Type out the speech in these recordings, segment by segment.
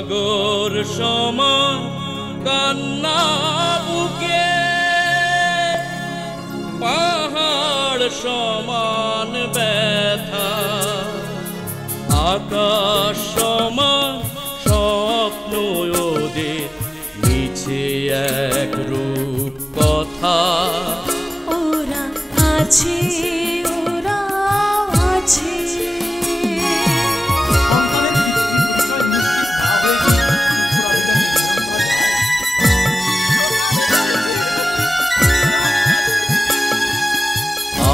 সাগর সমান কান্না বুকে, পাহাড় সমান ব্যথা, আকাশ সমান স্বপ্ন ওদের, মিছে এক রূপ কথা। ওরা আছে, ওরা আছে।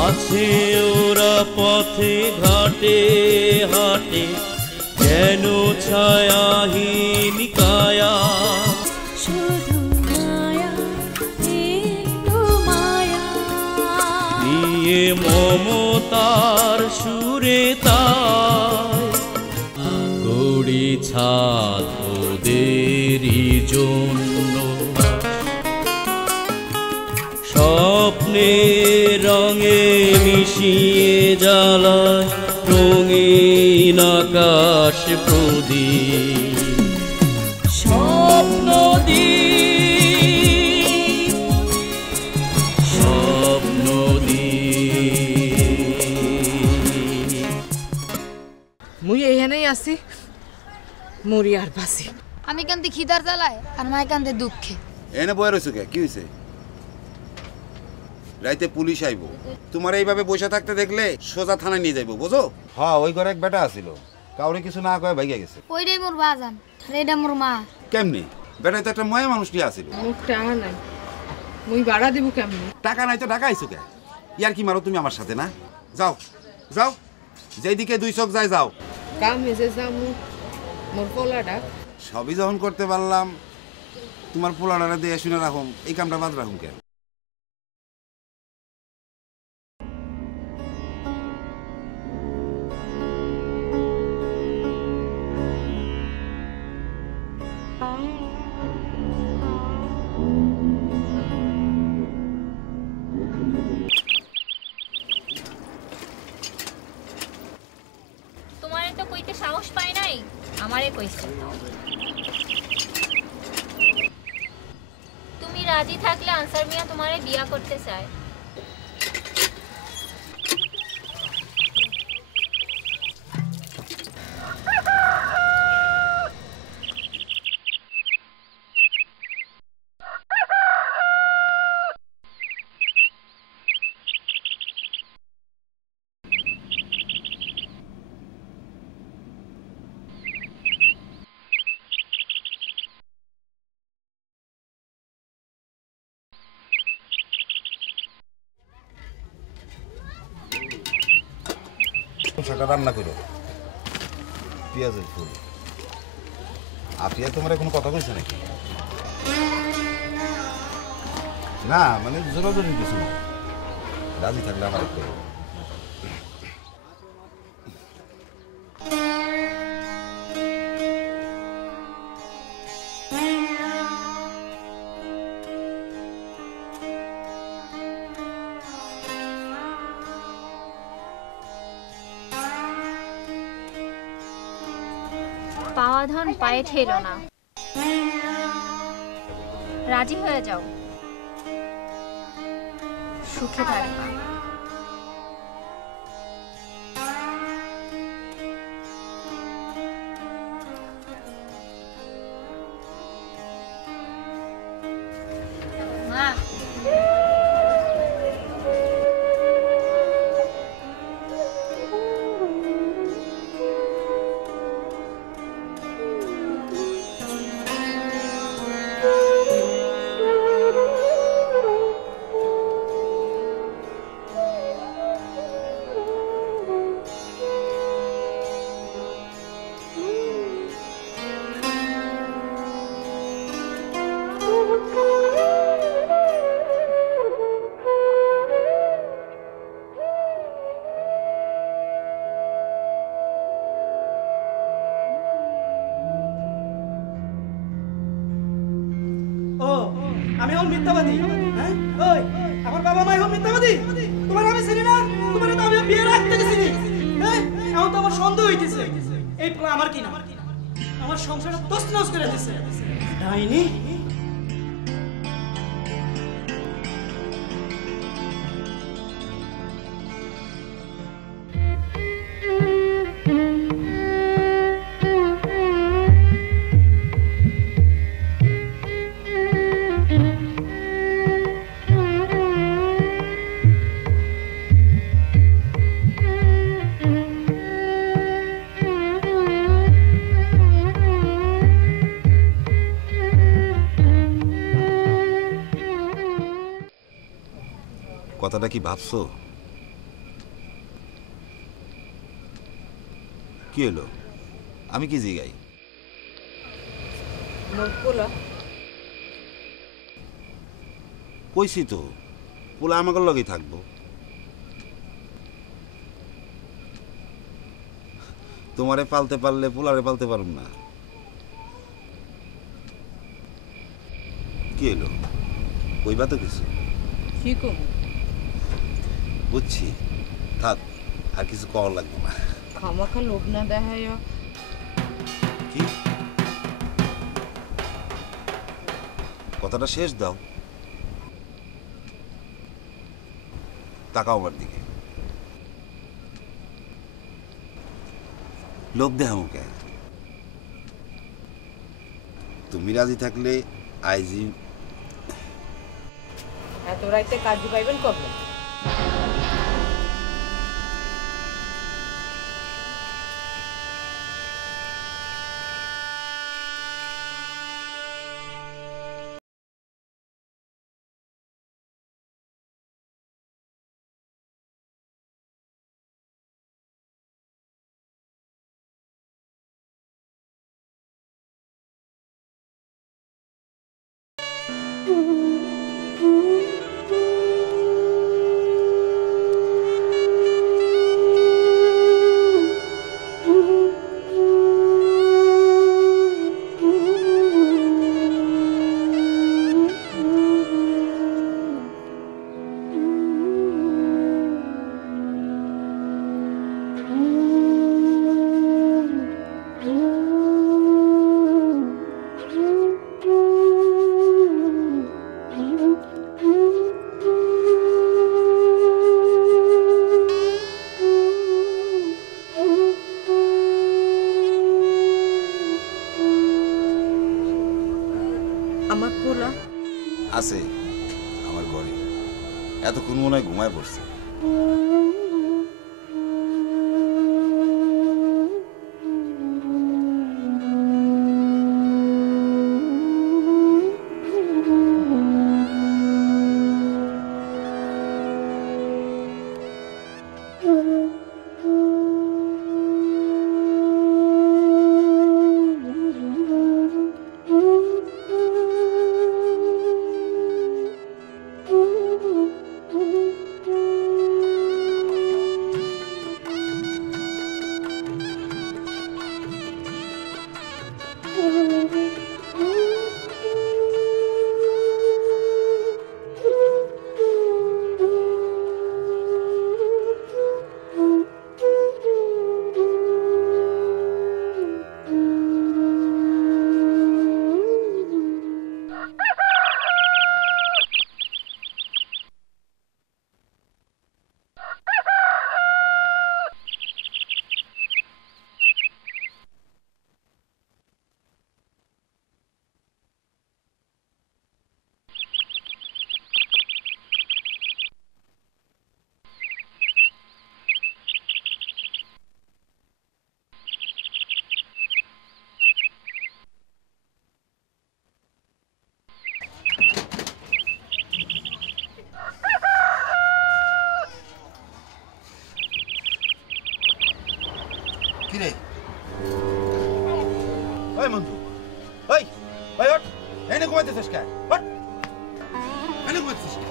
আছে ওরা পথে ঘাটে হাটে, যেন ছায়াহীন কায়া, শুধু মায়া, একটু মায়া, নিয়ে মমতার সুরে তাই গড়ি ছাদ ওদেরই জন্য। স্বপ্নে রঙে মিশিয়ে জ্বালায় রঙিন আকাশ প্রদীপ, স্বপ্ন দ্বীপ, স্বপ্ন দ্বীপ। মুই এখানেই আছি, মরি আর বাসি। আমি কান্দি খিদার জ্বালায় আর মায় কান্দে দুঃখে। এনে বয়ে রয়েছো কে? কি হয়েছে? রাইতে পুলিশ আইব, তোমার এইভাবে বসে থাকতে দেখলে সোজা থানায় নিয়ে যাইব, বুঝো? হ্যাঁ, ওই ঘরে এক বেটা আছিল, কাউরে কিছু না কয়ে ভাইগা গেছে। ওইটাই মোর বাজান, আর এইটা মোর মা। কেমনি? বেটা তো একটা ময়া মানুষ নিয়ে আসিল। মুখ টাকা নাই, মুই ভাড়া দিব কেমনি? টাকা নাই তো ঢাকা আইছো কে? ইয়ার কি মারো তুমি আমার সাথে? না যাও যাও, যেদিকে দুই চোখ যায় যাও। কাম এসে যামু, মোর পোলাটা। সবই যখন করতে পারলাম, তোমার পোলাডারা দিয়ে শুনে রাখুম, এই কামটা বাদ রাখুম কেন? তোমারে তো কইতে সাহস পায় নাই, আমারে কইছে। তুমি রাজি থাকলে আনসার মিয়া তোমারে বিয়া করতে চায়। শাকটা রান্না করো, পেঁয়াজের ফুল। আপিয়া তোমার কোনো কথা কইছে নাকি? না, মানে জোরাজোরি কিছু না, রাজি থাকলে আমার করো। পাওয়া ধন পায়ে ঠেলো না, রাজি হয়ে যাও, সুখে থাকবা। মা, আমি হল মিথ্যাবাদী? হ্যাঁ, ওই আমার বাবা মা হল মিথ্যাবাদী? তোমার আমি চিনি না? তোমার তো আমি বিয়ে রাখতে গেছি। হ্যাঁ, এখন তো আমার সন্দেহ হইতেছে এই পোলা আমার কিনা। আমার সংসারটা তছনছ করে দিছে ডাইনি। কথাটা কি ভাবছো? কি হলো? আমি কি জিগাই? মোর পোলা কইছি তো, পোলা আমাকে লগেই থাকবো। তোমারে পালতে পারলে পোলারে পালতে পারুম না। কি এলো? কইবা তো কিছু? কি কম বুঝছি, থাক, আর কিছু কওয়ার লাগবে না। খামাখা লোভ না দেখায় কি? কথাটা শেষ দাও। তাকাও আমার দিকে। লোভ দেখাও কে? তুমি রাজি থাকলে আইজি। এত রাইতে কাজু পাইবেন কবে? আমার পোলা আছে আমার ঘরে, এতক্ষণ মনে হয় ঘুমায় পড়ছে। কিরে ওই মন্টু, ওই ওই ওঠ, এনে ঘুমাইতেছিস কে? ওঠ, এনে ঘুমাইতেছিস কে?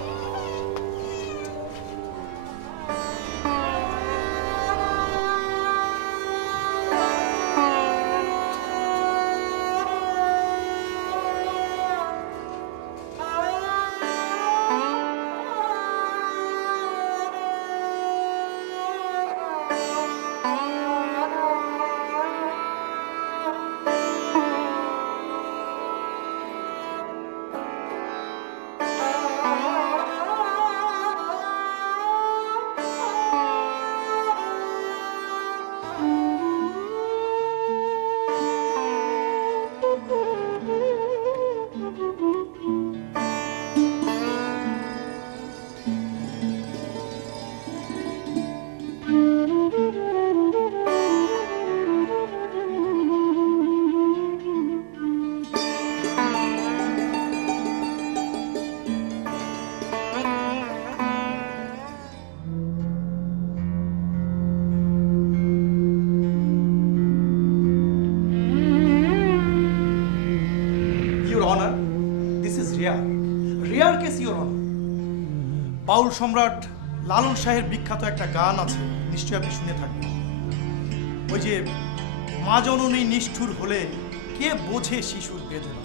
Your honour, this is rare case your honour. বাউল সম্রাট লালন শাহের বিখ্যাত একটা গান আছে, নিশ্চয়ই আপনি শুনে থাকবেন। ওই যে মা জননী নিষ্ঠুর হলে কে বোঝে শিশুর বেদনা।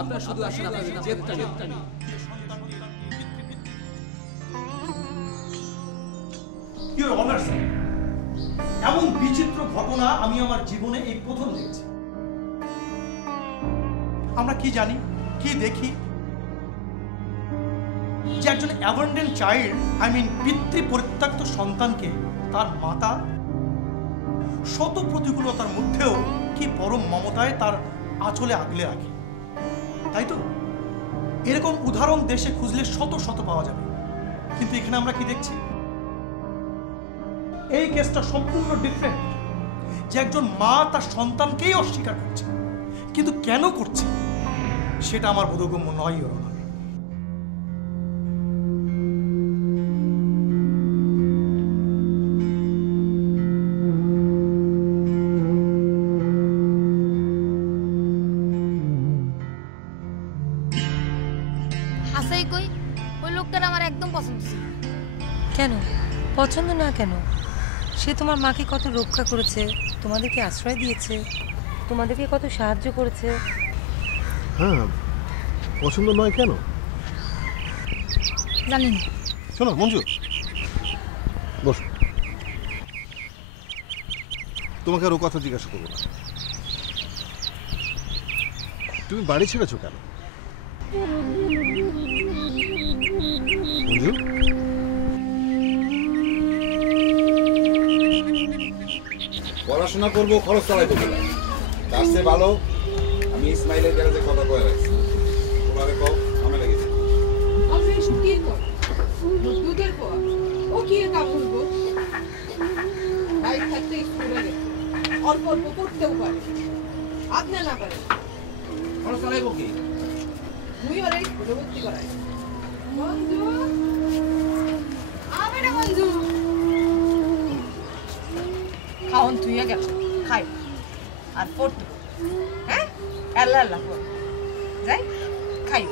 আপনার শুধু আসেন আপনাদের জেদটা নেই। ইউর অনার স্যার, এমন বিচিত্র ঘটনা আমি আমার জীবনে এই প্রথম দেখছি। আমরা কি জানি, কি দেখি যে একজন অ্যাবান্ডেন্ট চাইল্ড, আই মিন পিতৃ পরিত্যক্ত সন্তানকে তার মাতা শত প্রতিকূলতার মধ্যেও কি পরম মমতায় তার আঁচলে আগলে রাখে, তাই তো? এরকম উদাহরণ দেশে খুঁজলে শত শত পাওয়া যাবে, কিন্তু এখানে আমরা কি দেখছি? এই কেসটা সম্পূর্ণ ডিফারেন্ট, যে একজন মা তার সন্তানকেই অস্বীকার করছে, কিন্তু কেন করছে সেটা আমার বোধগম্য নয়। ওর অনার, হাসাই কই, ওই লোকটার আমার একদম পছন্দ ছিল। কেন পছন্দ না কেন? সে তোমার মাকে কত রক্ষা করেছে, তোমাদেরকে আশ্রয় দিয়েছে, তোমাদেরকে কত সাহায্য করেছে। হ্যাঁ, পছন্দ নয় কেন জানি না। শোনো মঞ্জু, বস। তোমাকে আর ও কথা জিজ্ঞাসা করবো না। তুমি বাড়ি ছেড়েছো কেন মঞ্জু? পড়াশোনা করবো, খরচ চালাইবো কিনা, তার চেয়ে ভালো আমি ইসমাইলের গ্যারেজে কথা কয়ে রাখছি। তোমাকে কও আমি লেগেছি। আমি কি কর দুধের পর ও কি কাজ করবো? ভাই থাকতে স্কুলে অল্প অল্প করতেও পারে, আপনি না পারে। খরচ চালাইবো কি? মুই ওরে স্কুলে ভর্তি করাই। বন্ধু আবেটা বন্ধু খাওন তুই গেল খাই আর পড়তে, হ্যাঁ আল্লাহ আল্লাহ যাই খাই।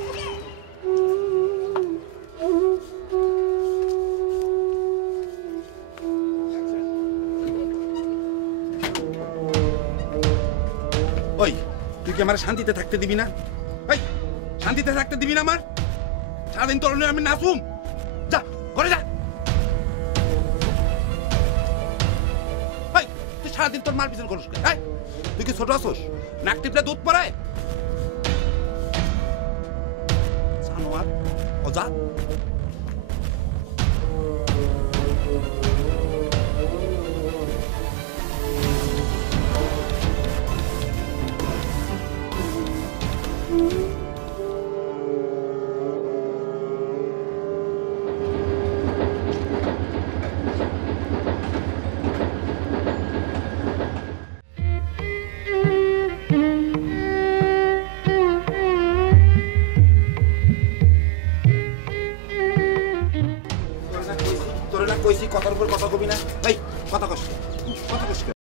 ওই তুই কি আমার শান্তিতে থাকতে দিবি না? ওই শান্তিতে থাকতে দিবি না? আমার সারাদিন তোর আমি নাচুম। যা ঘরে যা। তুই সারাদিন তোর মার পিছন করিস। তুই কি ছোট আছোস? নাক টিপলে দুধ পড়ায় জানোয়ার। ও যা। তোর না কইছি কথার উপর কথা কবি না। এই কথা কষ্ট কথা কষ্ট